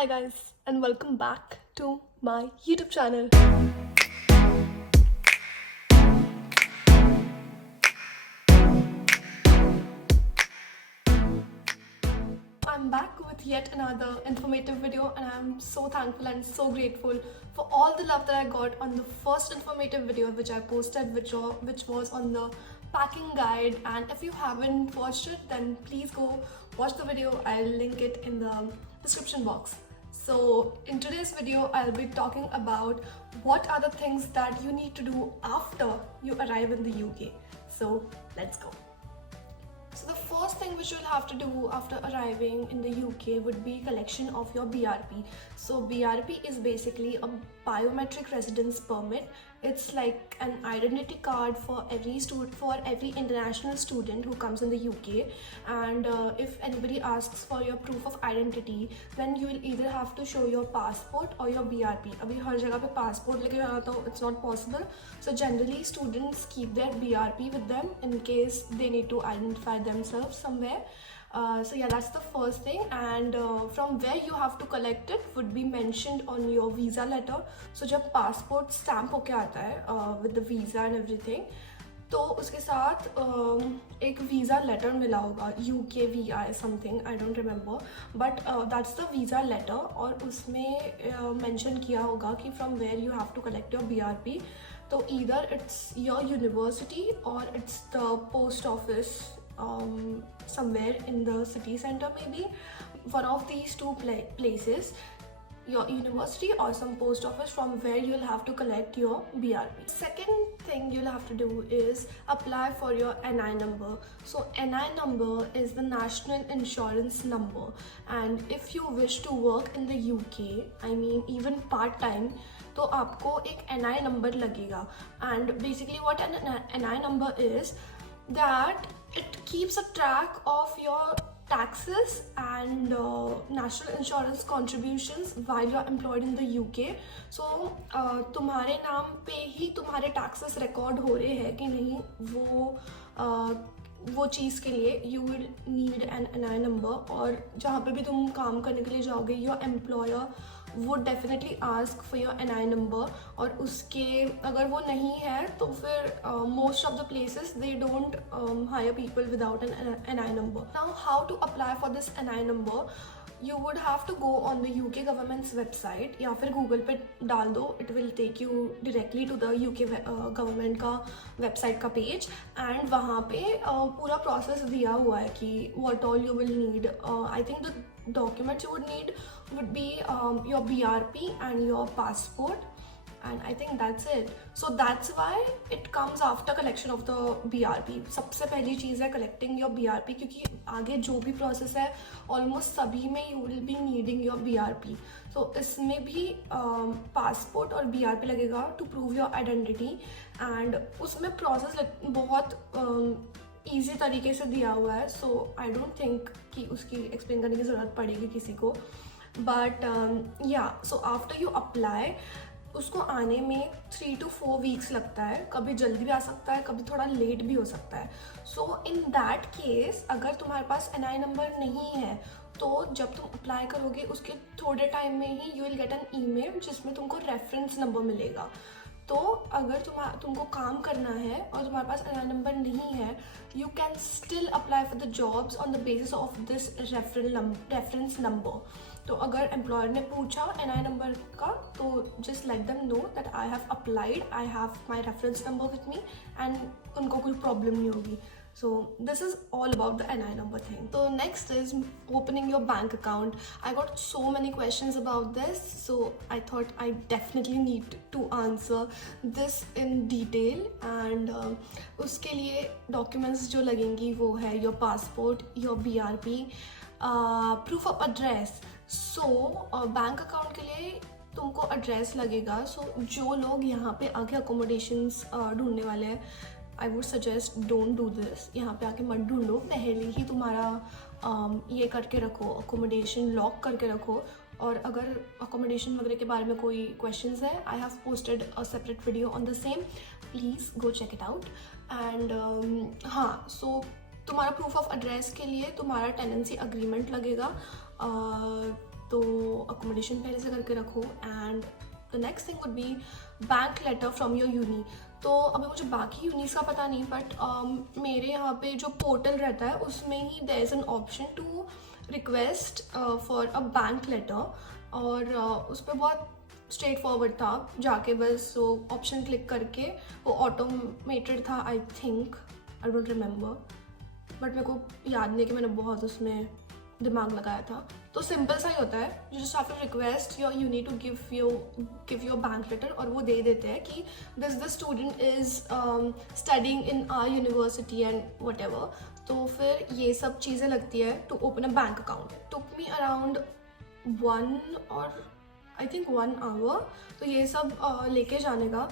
Hi guys, and welcome back to my YouTube channel. I'm back with yet another informative video, and I'm so thankful and so grateful for all the love that I got on the first informative video which I posted, which was on the packing guide. And if you haven't watched it, then please go watch the video. I'll link it in the description box. So in today's video, I'll be talking about what are the things that you need to do after you arrive in the UK. So let's go. So the first thing which you'll have to do after arriving in the UK would be collection of your BRP. So BRP is basically a biometric residence permit. It's like an identity card for every international student who comes in the UK. And if anybody asks for your proof of identity, then you will either have to show your passport or your BRP. अभी हर जगह पे passport लेके जाना तो it's not possible. So generally students keep their BRP with them in case they need to identify themselves somewhere. So yeah, that's the first thing, and from where you have to collect it would be mentioned on your visa letter. So जब passport stamp होके आता है with the visa and everything, तो उसके साथ एक visa letter मिला होगा, UKVI something, I don't remember, but that's the visa letter. और उसमें मेंशन किया होगा कि from where you have to collect your BRP. तो either it's your university or it's the post office somewhere in the city center, maybe one of these two places, your university or some post office, from where you'll have to collect your BRP. Second thing you'll have to do is apply for your NI number. So NI number is the national insurance number, and if you wish to work in the UK, I mean even part time, तो आपको एक NI number लगेगा. And basically what an NI number is, that it keeps a track of your taxes and national insurance contributions while you are employed in the UK. So तुम्हारे नाम पे ही तुम्हारे taxes record हो रहे हैं कि नहीं, वो चीज़ के लिए you will need an NI number. और जहाँ पे भी तुम काम करने के लिए जाओगे, your employer would definitely ask for your NI number. और उसके अगर वो नहीं है तो फिर most of the places they don't hire people without an NI number. Now how to apply for this NI number? You would have to go on the UK government's website या फिर Google पे डाल दो. It will take you directly to the UK government का website का page, and वहाँ पे पूरा process दिया हुआ है कि what all you will need. I think the documents you would need would be your BRP and your passport, and I think that's it. So that's why it comes after collection of the BRP. सबसे पहली चीज़ है collecting your BRP, क्योंकि आगे जो भी process है almost सभी में you will be needing your BRP. So इसमें भी passport और BRP लगेगा to prove your identity, and उसमें process बहुत ईजी तरीके से दिया हुआ है. सो आई डोंट थिंक कि उसकी एक्सप्लेन करने की ज़रूरत पड़ेगी किसी को. बट या सो आफ्टर यू अप्लाई, उसको आने में 3 to 4 weeks लगता है. कभी जल्दी भी आ सकता है, कभी थोड़ा लेट भी हो सकता है. सो इन दैट केस अगर तुम्हारे पास NI नंबर नहीं है, तो जब तुम अप्लाई करोगे उसके थोड़े टाइम में ही you will get an email जिसमें तुमको रेफरेंस नंबर मिलेगा. तो अगर तुमको काम करना है और तुम्हारे पास NI नंबर नहीं है, you can still apply for the jobs on the basis of this reference number. तो अगर एम्प्लॉयर ने पूछा NI नंबर का, तो just let them know that I have applied, I have my reference number with me, and उनको कोई problem नहीं होगी. So this is all about the NI number thing. So next is opening your bank account. I got so many questions about this, so I thought I definitely need to answer this in detail. And उसके लिए documents जो लगेंगी वो है your passport, your BRP, proof of address. So bank account के लिए तुमको address लगेगा. सो जो लोग यहाँ पे आके अकोमोडेशंस ढूंढने वाले हैं, I would suggest don't do this. यहाँ पे आके मत ढूंढो, पहले ही तुम्हारा ये करके रखो, अकोमोडेशन लॉक करके रखो. और अगर अकोमोडेशन वगैरह के बारे में कोई क्वेश्चंस है, I have posted a separate video on the same, please go check it out. And हाँ, सो तुम्हारा प्रूफ ऑफ एड्रेस के लिए तुम्हारा टेनेंसी अग्रीमेंट लगेगा. तो अकोमोडेशन पहले से करके रखो। And the next thing would be bank letter from your uni. तो अभी मुझे बाकी यूनीस का पता नहीं, बट मेरे यहाँ पे जो पोर्टल रहता है उसमें ही there is an option to request for a bank letter, और उस पर बहुत स्ट्रेट फॉरवर्ड था, जाके बस वो ऑप्शन क्लिक करके, वो ऑटोमेटेड था आई think, I don't remember, but मेरे को याद नहीं कि मैंने बहुत उसमें दिमाग लगाया था। तो सिंपल सा ही होता है, you just have to request your you need to give your bank letter, और वो दे देते हैं कि this student is studying in our university and whatever. तो फिर ये सब चीज़ें लगती है to open a bank account. Took me around 1 hour। तो ये सब लेके जाने का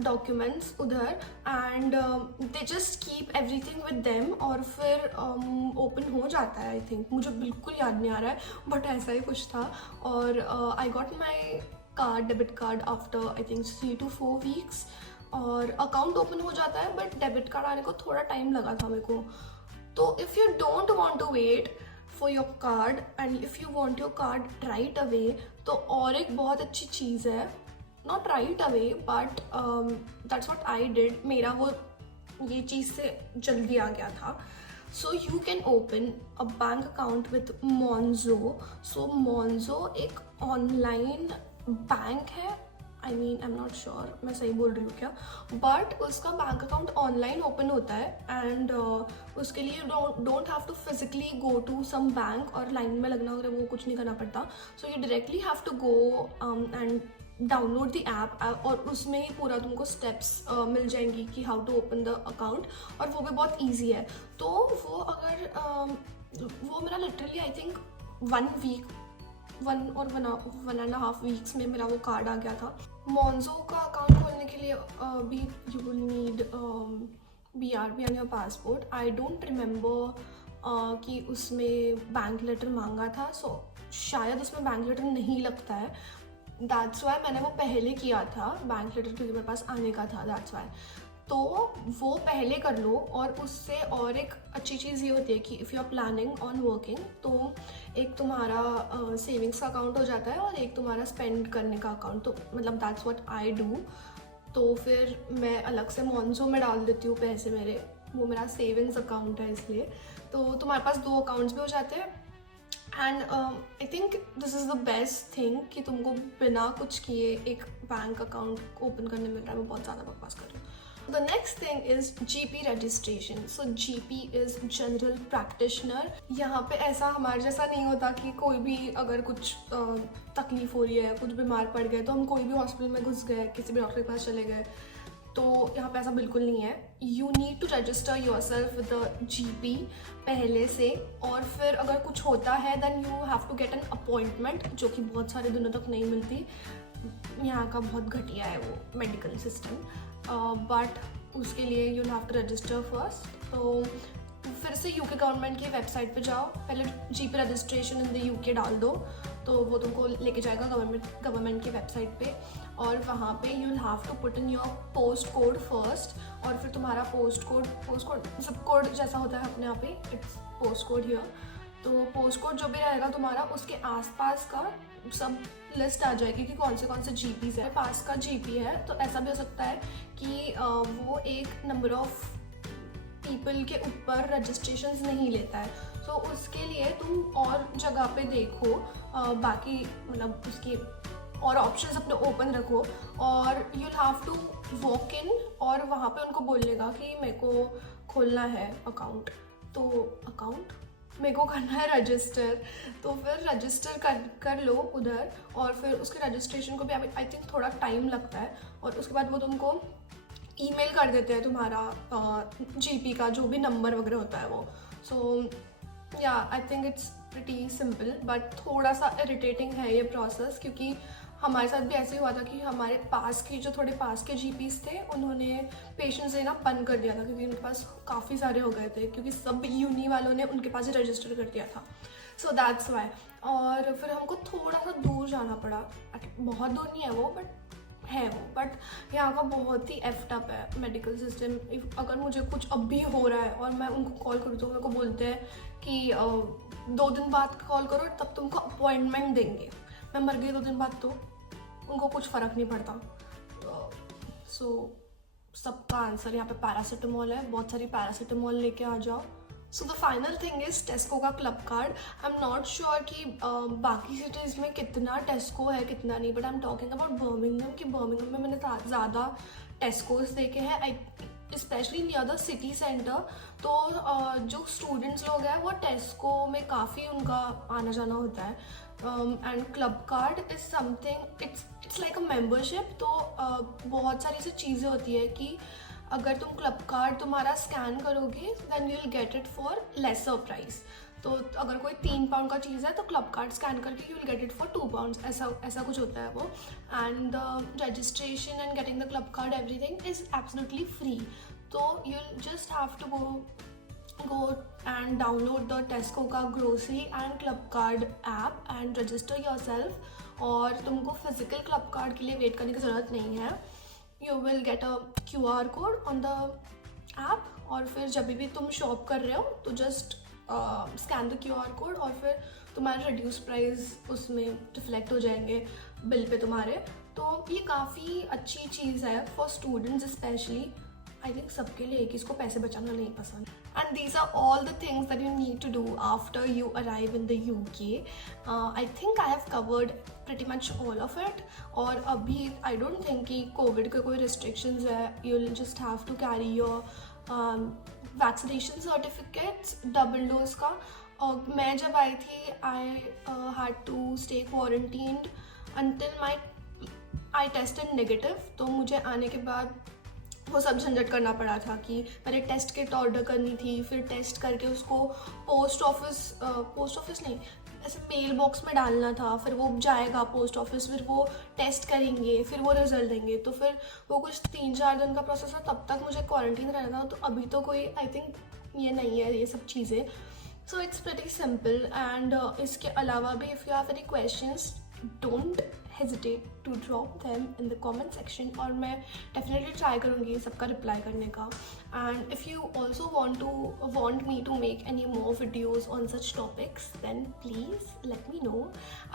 डॉक्यूमेंट्स उधर, and they just keep everything with them, और फिर ओपन हो जाता है। आई थिंक, मुझे बिल्कुल याद नहीं आ रहा है, बट ऐसा ही कुछ था। और I got my card, debit card after I think 3 to 4 weeks, और अकाउंट ओपन हो जाता है, बट डेबिट कार्ड आने को थोड़ा टाइम लगा था मेरे को। तो if you don't want to wait for your card and if you want your card right away, तो और एक बहुत अच्छी चीज़ है, not right away but that's what I did, मेरा वो ये चीज़ से जल्दी आ गया था। So you can open a bank account with Monzo। So Monzo एक ऑनलाइन बैंक है, आई एम नॉट श्योर मैं सही बोल रही हूँ क्या, बट उसका बैंक अकाउंट ऑनलाइन ओपन होता है, एंड उसके लिए don't have to physically go to some bank और लाइन में लगना वगैरह, वो कुछ नहीं करना पड़ता। So you directly have to go and download the app, और उसमें ही पूरा तुमको स्टेप्स मिल जाएंगी कि how to open the account, और वो भी बहुत ईजी है। तो वो अगर वो मेरा लिटरली आई थिंक 1.5 weeks में मेरा वो कार्ड आ गया था। Monzo का अकाउंट खोलने के लिए भी you will need BRB and your passport. I don't remember कि उसमें बैंक लेटर मांगा था, सो शायद उसमें बैंक लेटर नहीं लगता है, दैट्स वाई मैंने वो पहले किया था बैंक लेटर, क्योंकि मेरे पास आने का था, दैट्स वाई। तो वो पहले कर लो, और उससे और एक अच्छी चीज़ ये होती है कि if you are planning on working, तो एक तुम्हारा सेविंग्स का अकाउंट हो जाता है और एक तुम्हारा स्पेंड करने का अकाउंट, तो मतलब दैट्स व्हाट आई डू। तो फिर मैं अलग से Monzo में डाल देती हूँ पैसे मेरे, वो मेरा सेविंग्स अकाउंट है इसलिए। तो तुम्हारे पास 2 अकाउंट्स भी हो जाते हैं, and I think this is the best thing कि तुमको बिना कुछ किए एक बैंक अकाउंट ओपन करने मिल रहा है। मैं बहुत ज़्यादा बकवास कर रही हूँ। The next thing is GP registration. So GP is General Practitioner. यहाँ पे ऐसा हमारे जैसा नहीं होता कि कोई भी अगर कुछ तकलीफ हो रही है, कुछ बीमार पड़ गए, तो हम कोई भी हॉस्पिटल में घुस गए, किसी भी डॉक्टर के पास चले गए, तो यहाँ पे ऐसा बिल्कुल नहीं है। You need to register yourself with the GP पहले से, और फिर अगर कुछ होता है then you have to get an appointment, जो कि बहुत सारे दिनों तक नहीं मिलती। यहाँ का बहुत घटिया है वो मेडिकल सिस्टम, बट उसके लिए you have to register first. तो फिर से यूके गवर्नमेंट की वेबसाइट पे जाओ, पहले GP registration in the UK डाल दो, तो वो तुमको लेके जाएगा गवर्नमेंट की वेबसाइट पे, और वहाँ पे you have to put in your post code first, और फिर तुम्हारा पोस्ट कोड जिप कोड जैसा होता है अपने यहाँ पे, इट्स पोस्ट कोड हियर। तो पोस्ट कोड जो भी रहेगा तुम्हारा, उसके आसपास का सब लिस्ट आ जाएगी कि कौन से GPs है। पास का GP है, तो ऐसा भी हो सकता है कि वो एक नंबर ऑफ पीपल के ऊपर रजिस्ट्रेशंस नहीं लेता है, तो उसके लिए तुम और जगह पे देखो, बाकी मतलब उसकी और ऑप्शंस अपने ओपन रखो, और you have to walk in, और वहाँ पे उनको बोलेगा कि मेरे को खोलना है अकाउंट, तो अकाउंट मेरे को करना है रजिस्टर, तो फिर रजिस्टर कर लो उधर, और फिर उसके रजिस्ट्रेशन को भी आई थिंक थोड़ा टाइम लगता है, और उसके बाद वो तुमको ईमेल कर देते हैं तुम्हारा GP का जो भी नंबर वगैरह होता है वो। सो या I think it's pretty simple, but थोड़ा सा इरिटेटिंग है ये प्रोसेस, क्योंकि हमारे साथ भी ऐसे ही हुआ था कि हमारे पास की जो थोड़े पास के GPs थे, उन्होंने पेशेंट्स देना बंद कर दिया था, क्योंकि उनके पास काफ़ी सारे हो गए थे, क्योंकि सब यूनी वालों ने उनके पास ही रजिस्टर कर दिया था। So that's why. और फिर हमको थोड़ा सा दूर जाना पड़ा, बहुत दूर नहीं है वो, बट है वो, बट यहाँ का बहुत ही एफ्ड अप है मेडिकल सिस्टम। अगर मुझे कुछ अब भी हो रहा है और मैं उनको कॉल करूँ तो मेरे को बोलते हैं कि 2 दिन बाद कॉल करो तब तुमको अपॉइंटमेंट देंगे। मैं मर गई 2 दिन बाद तो उनको कुछ फ़र्क नहीं पड़ता। सो सबका आंसर यहाँ पे पैरासीटामोल है, बहुत सारी पैरासीटामोल लेके आ जाओ। So the final thing is Tesco का club card. I am not sure कि बाकी सिटीज़ में कितना टेस्को है कितना नहीं, but I am talking about Birmingham कि बर्मिंघम में मैंने ज़्यादा टेस्कोस देखे हैं, specially near the city centre. तो जो स्टूडेंट्स लोग हैं वो टेस्को में काफ़ी उनका आना जाना होता है। And club card is something, it's like a membership. तो बहुत सारी ऐसी चीज़ें होती है कि अगर तुम क्लब कार्ड तुम्हारा स्कैन करोगे then you will get it for lesser price. तो अगर कोई 3 पाउंड का चीज़ है तो क्लब कार्ड स्कैन करके you will get it for 2 pounds, ऐसा कुछ होता है वो। And registration and getting the club card everything is absolutely free. तो you will just have to go and download the Tesco का grocery and club card app and register yourself। और तुमको physical club card के लिए wait करने की ज़रूरत नहीं है। You will get a QR code on the app, और फिर जब भी तुम शॉप कर रहे हो तो just scan the QR code और फिर तुम्हारे रिड्यूस प्राइस उसमें रिफ्लेक्ट हो जाएंगे बिल पे तुम्हारे। तो ये काफ़ी अच्छी चीज़ है for students specially. I think सबके लिए कि इसको पैसे बचाना नहीं पसंद। And these are all the things that you need to do after you arrive in the UK। I think I have covered pretty much all of it। और अभी आई डोंट थिंक कि कोविड के कोई restrictions है। You will just have to carry your vaccination certificates double dose का। मैं जब आई थी I had to stay quarantined until I tested negative. तो मुझे आने के बाद वो सब झंझट करना पड़ा था कि मैंने टेस्ट किट ऑर्डर करनी थी, फिर टेस्ट करके उसको पोस्ट ऑफिस नहीं, ऐसे मेल बॉक्स में डालना था, फिर वो जाएगा पोस्ट ऑफिस, फिर वो टेस्ट करेंगे, फिर वो रिजल्ट देंगे। तो फिर वो कुछ 3-4 दिन का प्रोसेस है, तब तक मुझे क्वारंटीन रहना था। तो अभी तो कोई आई थिंक ये नहीं है ये सब चीज़ें। So it's pretty simple. And इसके अलावा भी if you have any questions don't hesitate to drop them in the comment section, और मैं definitely try करूँगी सबका reply करने का। And if you also want me to make any more videos on such topics, then please let me know.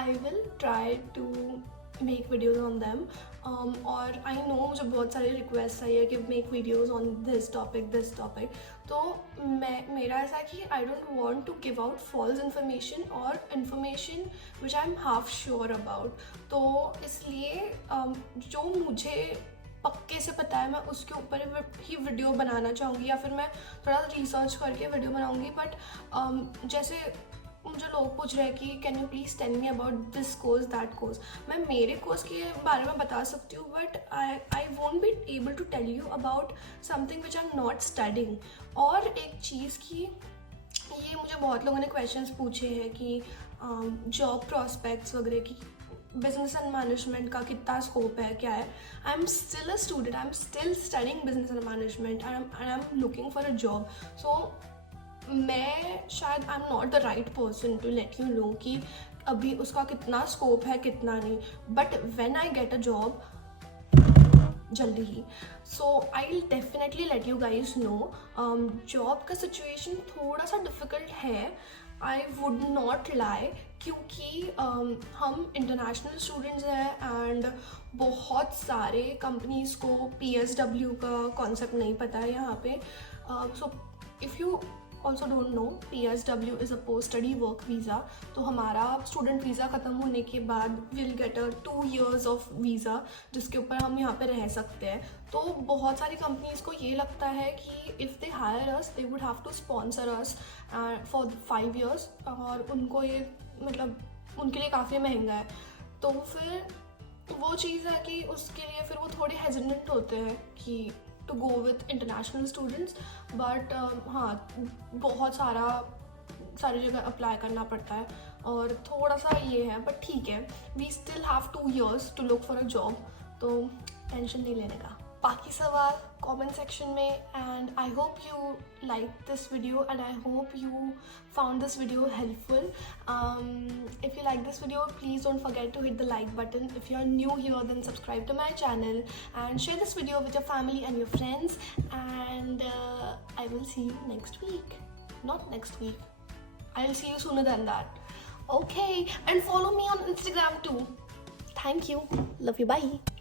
I will try to make videos on them। और I know मुझे बहुत सारे requests आई है कि make videos on this topic। तो मेरा ऐसा है कि I don't want to give out false information or information which I'm half sure about। तो इसलिए जो मुझे पक्के से पता है मैं उसके ऊपर ही वीडियो बनाना चाहूँगी, या फिर मैं थोड़ा रिसर्च करके वीडियो बनाऊँगी। बट जैसे मुझे लोग पूछ रहे हैं कि can you please tell me about this course that course, मैं मेरे कोर्स के बारे में बता सकती हूँ, but I won't be able to tell you about something which I am not studying. और एक चीज़ की ये मुझे बहुत लोगों ने क्वेश्चंस पूछे हैं कि जॉब प्रॉस्पेक्ट्स वगैरह की, बिजनेस एंड मैनेजमेंट का कितना स्कोप है, क्या है। I am still a student, I am still studying business and management and I am looking for a job. So मैं शायद I am not the right person to let you know कि अभी उसका कितना scope है कितना नहीं। But when I get a job जल्दी ही, so I will definitely let you guys know. Job का सिचुएशन थोड़ा सा डिफ़िकल्ट है, आई वुड नॉट लाई, क्योंकि हम इंटरनेशनल स्टूडेंट्स हैं एंड बहुत सारे कंपनीज़ को PSW का कॉन्सेप्ट नहीं पता है यहाँ पे। So if you also don't know, PSW is a post study work visa. तो हमारा स्टूडेंट वीज़ा ख़त्म होने के बाद will get a 2 years of visa जिसके ऊपर हम यहाँ पे रह सकते हैं। तो बहुत सारी कंपनीज़ को ये लगता है कि if they hire us they would have to sponsor us for 5 years, और उनको ये मतलब उनके लिए काफ़ी महंगा है। तो फिर वो चीज़ है कि उसके लिए फिर वो थोड़े हेजिटेंट होते हैं कि to go with international students. But हाँ, बहुत सारी जगह अप्लाई करना पड़ता है और थोड़ा सा ये है, बट ठीक है, we still have 2 years to look for a job. तो टेंशन नहीं लेने का। बाकी सवाल कमेंट सेक्शन में। And I hope you like this video and I hope you found this video helpful। If you like this video, please don't forget to hit the like button. If you are new here, then subscribe to my channel and share this video with your family and your friends, and I will see you next week. Not next week, I'll see you sooner than that. Okay, and follow me on Instagram too. Thank you. Love you. Bye.